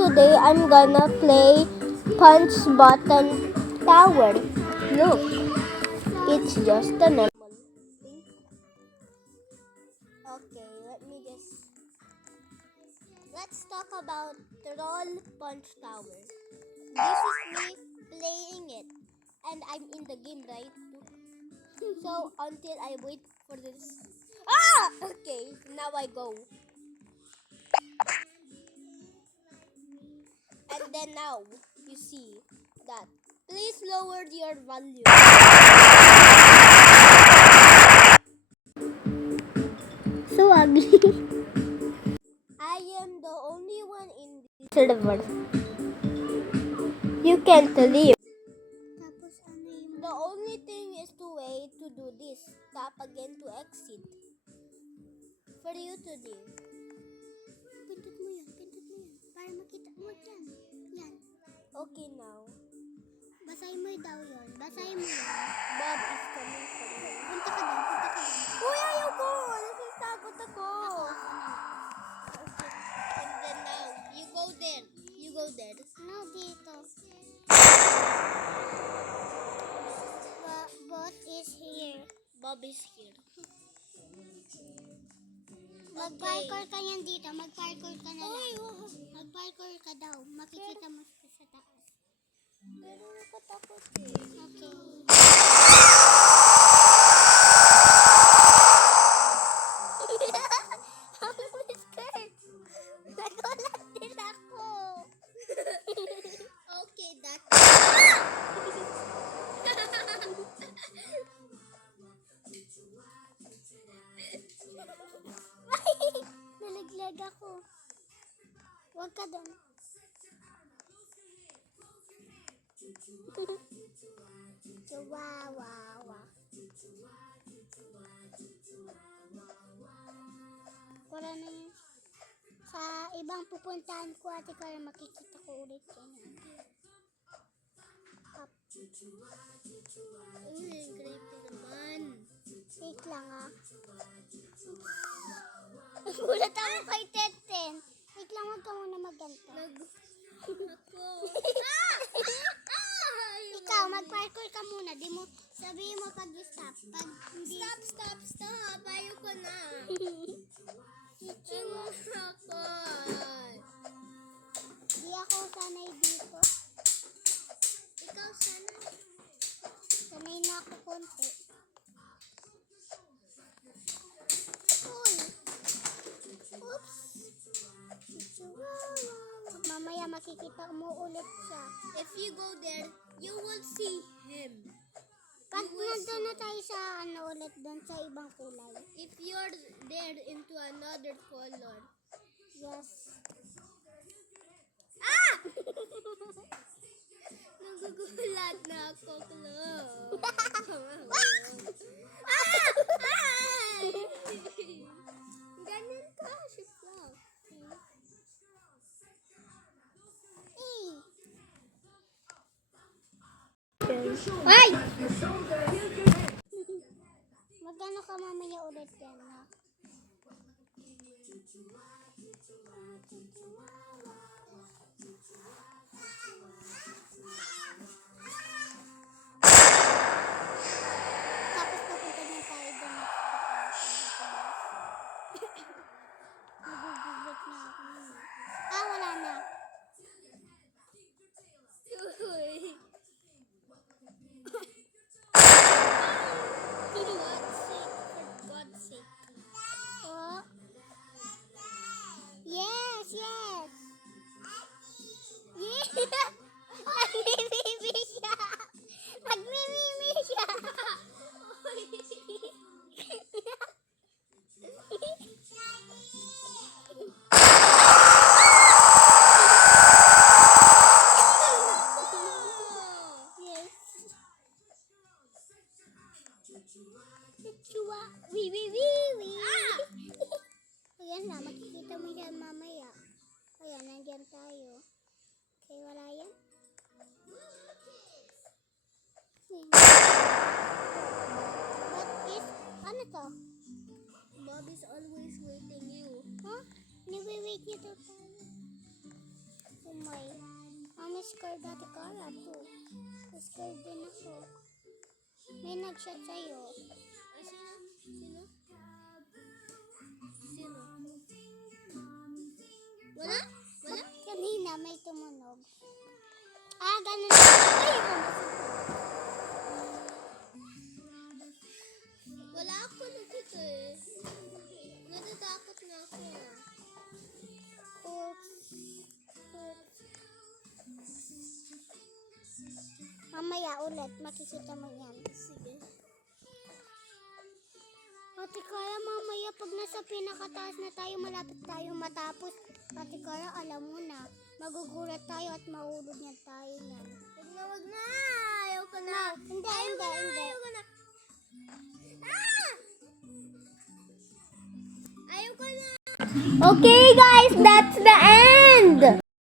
today I'm gonna play Punch Button Tower. Look, it's just a normal thing. Okay, let's talk about Troll Punch Tower. This is me playing it, and I'm in the game, right? So until I wait for this. Okay, now I go. And then now, you see that. Please lower your volume. So ugly. I am the only one in this server. You can't leave. The only thing is to wait to do this. Tap again to exit. For you to leave. Pindot mo yan. Para makita mo yan. Yan. Okay now. Basahin mo daw yun. Bob is coming for you. Punta ka doon. Uy, ayaw ko! Nasisagot ako. Okay. And then now, you go there. No, dito. Bob is here. Mag-parkour ka yan dito. Mag-parkour ka na lang. Mag-parkour ka daw. Makikita mo siya sa taas. Pero nakatakot eh. Okay. I'm scared. Nagulat din ako. Okay, that's nalaglag ako. Huwag ka doon. Chihuahua. Wala na yun. Sa ibang pupuntahan ko, ate Carla, makikita ko ulit yan. Up. Creepy naman. Wait lang Gulat ako kay Teten. Wait lang, huwag ka muna magganto. Ikaw, mag-parkour ka muna. Di mo, sabihin mo pag-stop. Pag hindi... Stop. Ayaw ko na. Di ako sanay dito. Ikaw sana. Sanay na ako konti. Uy! Oops! Mamaya makikita mo ulit siya. If you go there, you will see him. Pag nandun na tayo sa ulit doon sa ibang kulay. If you're there into another color. Yes. Nagugulat na ako, Chloe. Ganyan ka, shift lang. Ay! Magkano ka mamaya ulit yan, ha? Tapos papunta niya tayo doon. Nagugulat na ako. Wala na. Uy. For God's sake. Oh. Yes. Nagmimimi siya. Yes. Chua. Wee. Ayan na, makikita mo yan mamaya. Ayan, nandyan tayo. Okay, wala yan? Ano to? Bob is always waiting you. Huh? Niwi-wait nyo to tayo. umay. Mami, scared dati Kara to. Scared din ako. May nag-shot sa'yo. Sino? Wala? Wala? Kanina may tumunog. Ah, ganun. Ay, Wala ako nakita eh. Natatakot na ako. oops. Mamaya ulit, makikita mo yan. Sige. Ate Kara, mamaya pag nasa pinakataas na tayo, malapit tayo matapos. Ate Kara, alam mo na, magugulat tayo at mahulog niya tayo niyan. Wag na. Ayaw ko na. Hindi. Ayaw ko na. Ah! Ayaw ko na. Okay guys, that's the end.